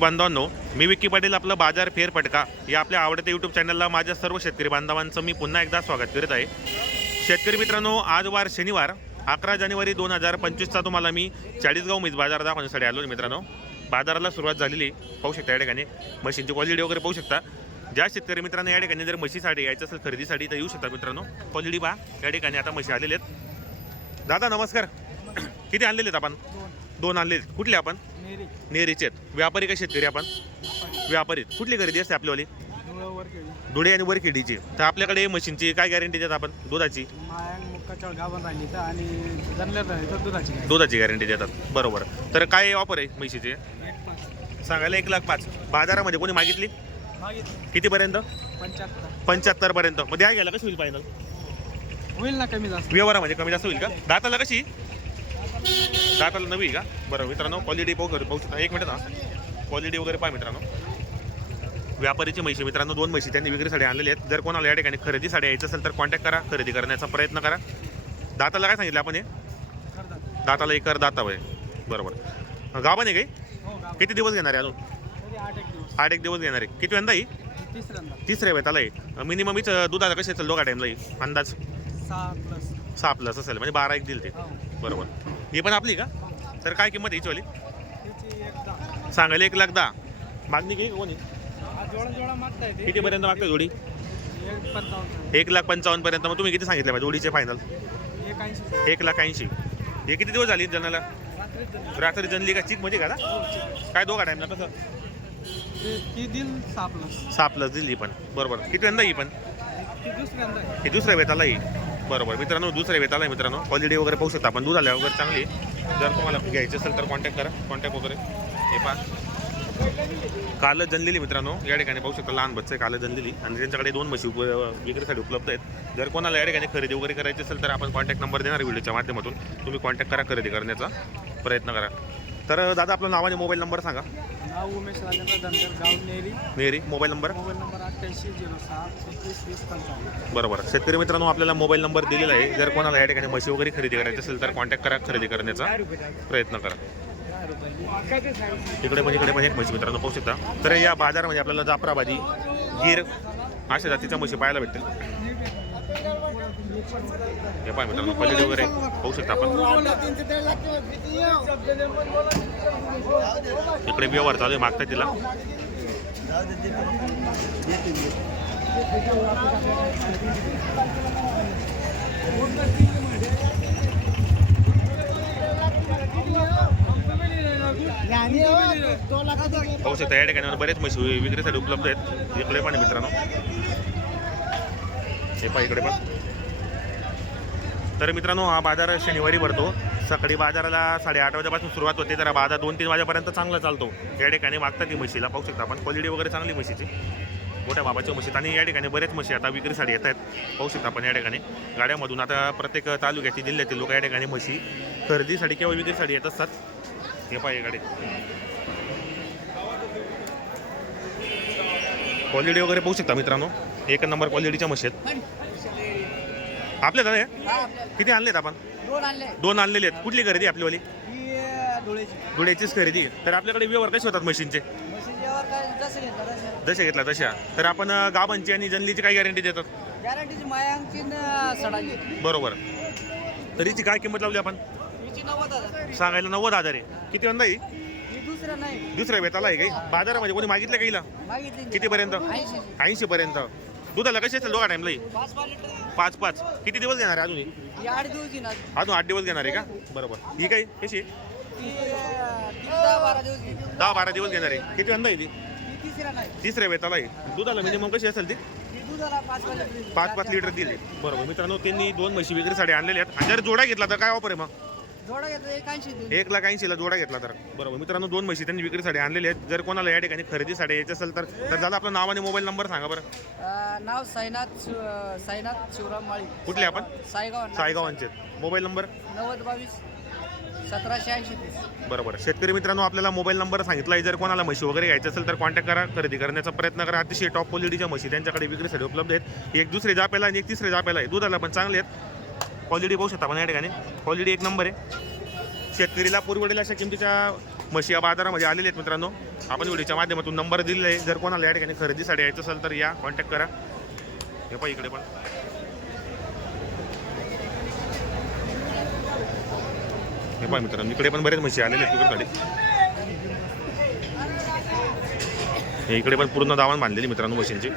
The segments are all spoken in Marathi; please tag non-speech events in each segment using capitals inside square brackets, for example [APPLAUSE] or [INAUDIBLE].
बांधवांनो मी विक्की पाटील आपलं बाजार फेरफटका या आपल्या आवडत्या यूट्यूब चॅनलला माझ्या सर्व शेतकरी बांधवांचं मी पुन्हा एकदा स्वागत करीत आहे. शेतकरी मित्रांनो आज वार शनिवार अकरा जानेवारी दोन हजार पंचवीसचा तुम्हाला मी चाळीसगाव मीज बाजार दाखवण्यासाठी आलो आहे मित्रांनो. बाजाराला सुरुवात झालेली आहे. पाहू शकता या ठिकाणी. मशीनची क्वालिटी वगैरे पाहू शकता. ज्या शेतकरी मित्रांनो या ठिकाणी जर म्हशीसाठी यायचं असेल खरेदीसाठी तर येऊ शकता मित्रांनो. क्वालिटी पहा या ठिकाणी आता म्हशी आलेले आहेत. दादा नमस्कार. [CLEARS THROAT] किती आणलेले आहेत आपण? दोन आणले कुठले आपण? नेरीचे आहेत. व्यापारी का शेतकरी आपण? व्यापारी कुठली खरेदी असते आपल्यावाली? धुळे आणि वरखेडीची. तर आपल्याकडे मशीनची काय गॅरंटी देतात आपण? दुधाची? दुधाची गॅरंटी देतात. बरोबर. तर काय ऑफर आहे म्हशीची? सांगायला एक लाख पाच. बाजारामध्ये कोणी मागितली? कितीपर्यंत? पंच्याहत्तर पर्यंत. मग द्या घ्यायला कशी होईल फायनल होईल ना कमी जास्त. व्यवहारामध्ये कमी जास्त होईल का? दाताला कशी? दाताला नवी आहे का? बरं मित्रांनो क्वालिटी पाहू करू पाहू शकता. एक मिनिट ना क्वालिटी वगैरे पहा मित्रांनो. व्यापारीची म्हशी मित्रांनो दोन म्हशी त्यांनी विक्रीसाठी आणलेले आहेत. जर कोणाला या ठिकाणी खरेदीसाठी यायचं असेल तर कॉन्टॅक्ट करा. खरेदी करण्याचा प्रयत्न करा. दाताला काय सांगितलं आपण हे? दाताला एकर दाता आहे बरोबर. गावाने काही हो किती दिवस घेणार आहे अजून? आठ एक दिवस. एक घेणार आहे. किती वेळा तिसऱ्यांदा. तिसऱ्या वेताला आहे मिनिमम हीच दुधाला कशी असेल दोघा टाईमला येईल अंदाज? सहा प्लस सहा प्लस असेल. म्हणजे बारा एक दिल ते हो. बरोबर. ही पण आपली का? तर काय किंमत आहे हिचवाली? त्याची एक दहा. सांगायला एक लाख दहा. मागणी कोणी? जोडा मागता येते कितीपर्यंत मागते जोडी? एक लाख पंचावन्न पर्यंत. मग तुम्ही किती सांगितलं पाहिजे जोडीचे फायनल एक लाख ऐंशी. हे किती दिवस झाली जनाला. रात्री जनली का? चिकमध्ये का ना? हो. काय दोघा टाईमला कसं? ती दिल पण. बरोबर. किती ही पण. ही. दुसऱ्या वेताला ही. बरोबर. मित्रांनो दुसऱ्या वेताला आहे मित्रांनो. क्वालिटी वगैरे पाहू शकता आपण. दूध आल्या वगैरे चांगली. जर तुम्हाला घ्यायची असेल तर कॉन्टॅक्ट करा. कॉन्टॅक्ट वगैरे. हे पहा. काल जनलेली मित्रांनो या ठिकाणी पाहू शकता लहान बच्चे काल जनलेली. आणि त्यांच्याकडे दोन म्हशी उप विक्रीसाठी उपलब्ध आहेत. जर कोणाला या ठिकाणी खरेदी वगैरे करायची असेल तर आपण कॉन्टॅक्ट नंबर देणार व्हिडिओच्या माध्यमातून. तुम्ही कॉन्टॅक्ट करा खरेदी करण्याचा प्रयत्न करा. तर दादा आपलं नाव आणि मोबाईल नंबर सांगा. नाव उमेश राजेंद्र धनगर गाव Neri. Neri mobile number? Mobile number अठ्ठ्याऐंशी झिरो सहा एकवीस वीस पंचावन्न. बरोबर. शेतकरी मित्रांनो आपल्याला मोबाईल नंबर दिलेला आहे. जर कोणाला या ठिकाणी म्हशी वगैरे खरेदी करायची असेल तर कॉन्टॅक्ट करा खरेदी करण्याचा प्रयत्न करा. इकडे पण इकडे पण एक म्हशी मित्रांनो पाहू शकता. तर या बाजारामध्ये आपल्याला जाफराबादी गीर अशा जातीच्या म्हशी पाहायला भेटतील. हे पाय मित्रांनो क्वालिटी वगैरे पाहू शकता आपण. इकडे व्यवहार चालू आहे मागताय तिला पाहू शकता या ठिकाणी बरेच म्हशी विक्रीसाठी उपलब्ध आहेत. इकडे पण मित्रांनो. हे पहा इकडे पण. तर मित्रांनो हा बाजार शनिवारी भरतो. सकाळी बाजाराला साडेआठ वाजेपासून सुरुवात होते. तर बाजार दोन तीन वाजेपर्यंत चांगला चालतो. या ठिकाणी मागतात ती म्हशीला पाहू शकता आपण. क्वालिटी वगैरे चांगली म्हशीची. मोठ्या बाबाच्या म्हशीत आणि या ठिकाणी बरेच म्हशी आता विक्रीसाठी येत आहेत. पाहू शकता आपण या ठिकाणी. गाड्यामधून आता प्रत्येक तालुक्यातील जिल्ह्यातील लोक या ठिकाणी म्हशी खरेदीसाठी किंवा विक्रीसाठी येत असतात. हे पाहिजे गाडी. क्वालिटी वगैरे पाहू शकता मित्रांनो. एक नंबर क्वालिटीच्या म्हशी आहेत. आपल्या दादा हे? किती आणलेत आपण? दोन आणले. दोन आणलेले आहेत. कुठली खरेदी आहे आपलीवाली? ही धुळ्याचीच खरेदी. आहे. तर आपल्याकडे व्यवहार कसे होतात मशीनचे? म्हशीच्यावर काय जसं घेतलं तसं. जसे घेतला तशा. तर आपण अं, गावांची आणि जनलीची काय गॅरंटी देतात? गॅरंटीची मायांची सडाची. बरोबर. तरीची काय किंमत लावली आपण? हिची नव्वद हजार. सांगायला नव्वद हजार आहे. किती वंदा ही ही दुसरं नाही. दुसऱ्या वेताला आहे काही बाजारामध्ये कोणी मागितलं काहीला मागितली कितीपर्यंत? ऐंशी ऐंशी पर्यंत दुधाला कशी असेल दोघा टाईमला पाच पाच लिटर. पाच पाच. किती दिवस घेणार आहे अजून ही? ही आठ दिवस येणार अजून आठ दिवस घेणार आहे का? बरोबर. ही काय? कशी? आहे? ती अं, ती दहा बारा दिवस येईल दहा बारा दिवस घेणार आहे. किती वंदा आहे ती ही तिसरा नाही. तिसऱ्या वेताला आहे. दुधाला मिनिमम कशी असेल ती? दुधाला पाच पाच लिटर येईल. पाच पाच लिटर दिले. बरोबर. मित्रांनो त्यांनी दोन म्हशी विक्रीसाठी आणलेल्या आहेत. आणि जर जोडा घेतला तर काय ऑफर आहे मग? जोडा घेतलं एक ऐंशी एक लाख ऐंशीला जोडा घेतला तर. बरोबर. मित्रांनो दोन म्हशी त्यांनी विक्रीसाठी आणलेले आहेत. जर कोणाला या ठिकाणी खरेदीसाठी यायचं असेल तर तर दादा आपलं नाव आणि मोबाईल नंबर सांगा बरं. नाव साईनाथ शिव- साईनाथ शिवराम माळी. कुठले आपण? सायगाव सायगावांचे मोबाईल नंबर? नव्वद बावीस सतराशे ऐंशी तीस. बरोबर. शेतकरी मित्रांनो आपल्याला मोबाईल नंबर सांगितला आहे जर कोणाला म्हशी वगैरे घ्यायचं असेल तर कॉन्टॅक्ट करा. खरेदी करण्याचा प्रयत्न करा. अतिशय टॉप क्वालिटीच्या म्हशी त्यांच्याकडे विक्रीसाठी उपलब्ध आहेत. एक दुसरे जापेला आणि एक तिसरे जापेला आहे. दुधाला पण चांगले आहेत. क्वालिटी पाहू शकता आपण या ठिकाणी. क्वालिटी एक नंबर आहे. शेतकरीला पुरवडेल अशा किमतीच्या म्हशी या बाजारामध्ये आलेले आहेत मित्रांनो. आपण व्हिडिओच्या माध्यमातून नंबर दिलेला आहे. जर कोणाला या ठिकाणी खरेदीसाठी यायचं असेल तर या कॉन्टॅक्ट करा. हे पहा इकडे पण. हे पहा मित्रांनो इकडे पण बरेच म्हशी आलेले आहेत तिकडे इकडे पण पूर्ण दावण बांधलेली मित्रांनो म्हशींची.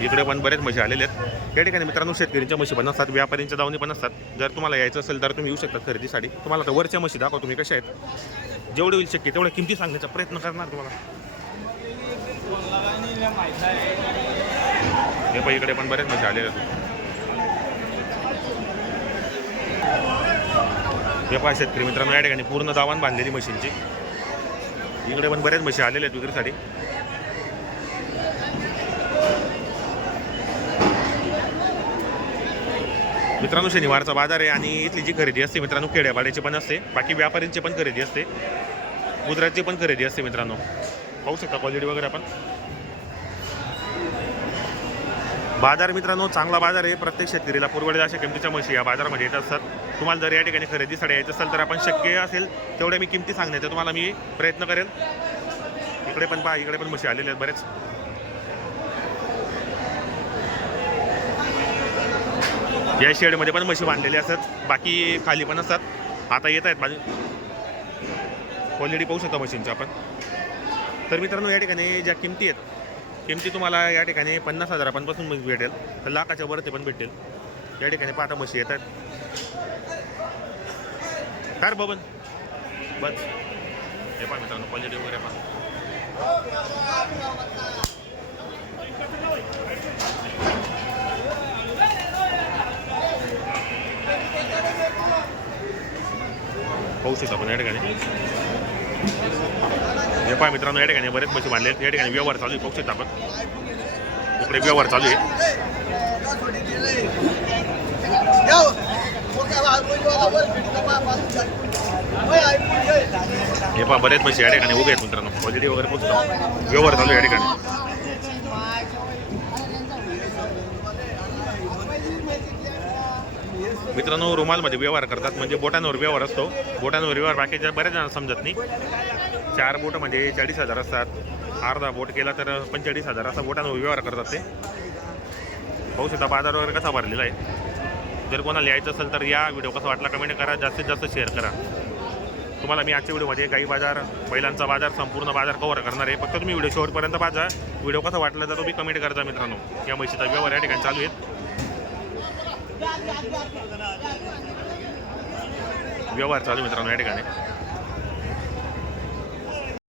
इकडे पण बरेच म्हशी आलेले आहेत. या ठिकाणी मित्रांनो शेतकऱ्यांच्या म्हशी पण असतात व्यापाऱ्यांच्या दावणी पण असतात. जर तुम्हाला यायचं असेल तर तुम्ही येऊ शकता खरेदीसाठी. तुम्हाला तर वरच्या म्हशी दाखवा तुम्ही कशा आहेत. जेवढे होईल शक्य तेवढ्या किमती सांगण्याचा प्रयत्न करणार तुम्हाला. हे पण इकडे पण बरेच म्हशी आलेले आहेत. हे पहा शेतकरी मित्रांनो या ठिकाणी पूर्ण दावण बांधलेली म्हशींची. इकडे पण बरेच म्हशी आलेले आहेत विक्रीसाठी. मित्रांनो शनिवारचा बाजार आहे आणि इथली जी खरेदी असते मित्रांनो खेड्यापाड्याची पण असते. बाकी व्यापाऱ्यांची पण खरेदी असते. गुजरातची पण खरेदी असते मित्रांनो. पाहू शकता क्वालिटी वगैरे आपण. बाजार मित्रांनो चांगला बाजार आहे. प्रत्येक शेतकरीला पुरवडेल अशा किमतीच्या म्हशी या बाजारामध्ये येत असतात तुम्हाला जर या ठिकाणी खरेदीसाठी यायचं असेल तर आपण शक्य असेल तेवढ्या मी किमती सांगण्याचा तुम्हाला मी प्रयत्न करेन इकडे पण पहा इकडे पण म्हशी आलेल्या आहेत बरेच. या शेडमध्ये पण म्हशी बांधलेली असतात. बाकी खाली पण असतात. आता येत आहेत. माझे क्वालिटी पाहू शकता मशीनच्या आपण. तर मित्रांनो या ठिकाणी ज्या किमती आहेत किमती तुम्हाला या ठिकाणी पन्नास हजारापासून भेटेल. तर लाखाच्या वरती पण भेटेल. या ठिकाणी पाहता म्हशी येतात काय रे बबन? बस. हे पण मित्रांनो क्वालिटी वगैरे पण पाहू शकता आपण या ठिकाणी. हे पाय मित्रांनो या ठिकाणी बरेच म्हशी बांधले या ठिकाणी व्यवहार चालू आहे पाहू शकता आपण इकडे व्यवहार चालू आहे. हे पहा बरेच म्हशी या ठिकाणी उभे आहेत मित्रांनो. पॉझिटिव्ह वगैरे पाहू व्यवहार चालू आहे या ठिकाणी. मित्रांनो रुमालमध्ये व्यवहार करतात. म्हणजे बोटांवर व्यवहार असतो. बोटांवर व्यवहार बाकीच्या बऱ्याच जणांना समजत नाही. चार बोटमध्ये म्हणजे चाळीस हजार असतात. अर्धा बोट केला तर पंचेचाळीस हजार असा बोटांवर व्यवहार करतात ते. पाहू शकता बाजार वगैरे कसा भरलेला आहे? जर कोणाला यायचं असेल तर या व्हिडिओ कसा वाटला कमेंट करा. जास्तीत जास्त शेअर करा. तुम्हाला मी आजच्या व्हिडिओमध्ये काही बाजार बैलांचा बाजार संपूर्ण बाजार कव्हर करणार आहे. फक्त तुम्ही व्हिडिओ शेवटपर्यंत पाहा व्हिडिओ कसा वाटला तर तुम्ही कमेंट करता मित्रांनो. या म्हशीचा व्यवहार या ठिकाणी चालू आहेत. व्यवहार चालू मित्रांनो या ठिकाणी.